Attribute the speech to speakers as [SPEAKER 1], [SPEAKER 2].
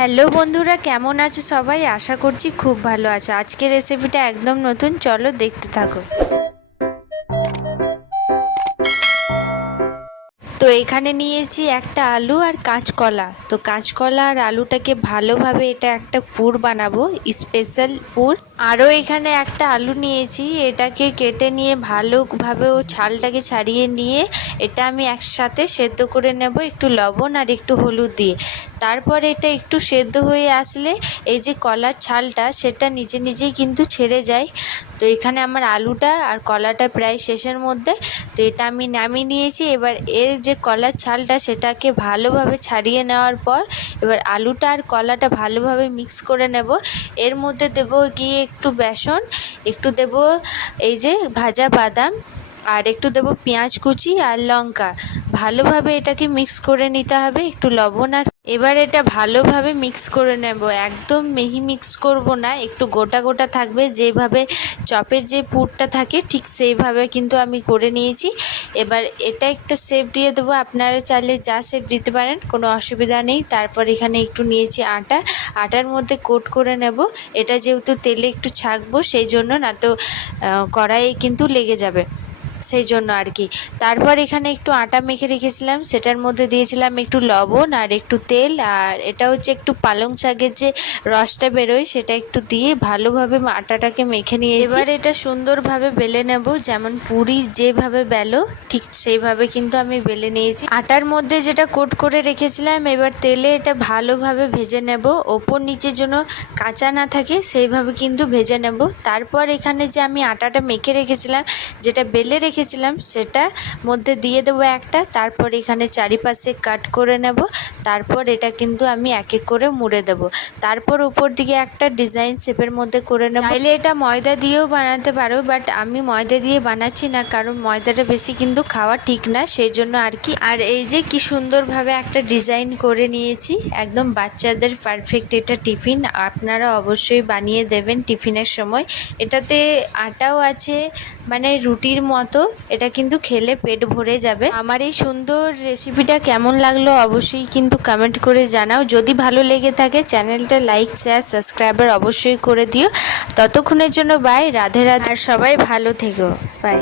[SPEAKER 1] Hello বন্ধুরা, কেমন আছো সবাই? আশা করছি খুব ভালো আছো। আজকের রেসিপিটা একদম নতুন, চলো দেখতে থাকো। তো এখানে নিয়েছি একটা আলু আর কাঁচকলা। তো কাঁচকলা আর আলুটাকে ভালোভাবে এটা একটা পুর বানাবো স্পেশাল পুর। আরও এখানে একটা আলু নিয়েছি, এটাকে কেটে নিয়ে ভালোভাবে ও ছালটাকে ছাড়িয়ে নিয়ে এটা আমি একসাথে সেদ্ধ করে নেব, একটু লবণ আর একটু হলুদ দিয়ে। তারপর এটা একটু সেদ্ধ হয়ে আসলে এই যে কলার ছালটা, সেটা নিজে নিজেই কিন্তু ছেড়ে যায়। তো এখানে আমার আলুটা আর কলাটা প্রায় শেষের মধ্যে। তো এটা আমি নামিয়ে নিয়েছি। এবার এর যে কলার ছালটা, সেটাকে ভালোভাবে ছাড়িয়ে নেওয়ার পর এবার আলুটা আর কলাটা ভালোভাবে মিক্স করে নেব। এর মধ্যে দেব গিয়ে একটু বেসন, একটু দেব এই যে ভাজা বাদাম, আর একটু দেবো পেঁয়াজ কুচি আর লঙ্কা। ভালোভাবে এটাকে মিক্স করে নিতে হবে। একটু লবণ আর এবার এটা ভালোভাবে মিক্স করে নেব। একদম মিহি মিক্স করব না, একটু গোটা গোটা থাকবে। যেভাবে চপের যে পুরটা থাকে, ঠিক সেইভাবে কিন্তু আমি করে নিয়েছি। এবার এটা একটা শেপ দিয়ে দেবো। আপনারা চাইলে যা শেপ দিতে পারেন, কোনো অসুবিধা নেই। তারপর এখানে একটু নিয়েছি আটা। আটার মধ্যে কোট করে নেব। এটা যেহেতু তেলে একটু ছাকবো, সেই জন্য না তো কড়াইয়ে কিন্তু লেগে যাবে। সেই জন্য আর কি। তারপর এখানে একটু আটা মেখে রেখেছিলাম, সেটার মধ্যে দিয়েছিলাম একটু লবণ আর একটু তেল, আর এটা হচ্ছে একটু পালং শাকের যে রসটা বেরোয় সেটা একটু দিয়ে ভালোভাবে আটাটাকে মেখে নিয়ে এবার এটা সুন্দরভাবে বেলে নেব, যেমন পুরি যেভাবে বেলো, ঠিক সেইভাবে কিন্তু আমি বেলে নিয়েছি। আটার মধ্যে যেটা কোট করে রেখেছিলাম, এবার তেলে এটা ভালোভাবে ভেজে নেব। ওপর নিচে জন্য কাঁচা না থাকে, সেইভাবে কিন্তু ভেজে নেব। তারপর এখানে যে আমি আটাটা মেখে রেখেছিলাম, যেটা বেলে রেখেছিলাম, সেটা মধ্যে দিয়ে দেবো একটা, তারপর এখানে চারিপাশে কাট করে নেব, তারপর এটা কিন্তু আমি এক এক করে মুড়ে দেব। তারপর উপর দিকে একটা ডিজাইন শেপের মধ্যে করে নেব। চাইলে এটা ময়দা দিয়েও বানাতে পারো বাট আমি ময়দা দিয়ে বানাচ্ছি না, কারণ ময়দাটা বেশি কিন্তু খাওয়া ঠিক না সেই জন্য আর কি। আর এই যে কি সুন্দরভাবে একটা ডিজাইন করে নিয়েছি, একদম বাচ্চাদের পারফেক্ট এটা টিফিন, আপনারা অবশ্যই বানিয়ে দেবেন টিফিনের সময়। এটাতে আটাও আছে মানে রুটির মতো এটা কিন্তু খেলে পেট ভরে যাবে। আমার এই সুন্দর রেসিপিটা কেমন লাগল অবশ্যই কিন্তু কমেন্ট করে জানাও। যদি ভালো লেগে থাকে চ্যানেলটা লাইক শেয়ার সাবস্ক্রাইবার অবশ্যই করে দিও। ততক্ষণের জন্য বাই রাধে রাধে। আর সবাই ভালো থেকো। বাই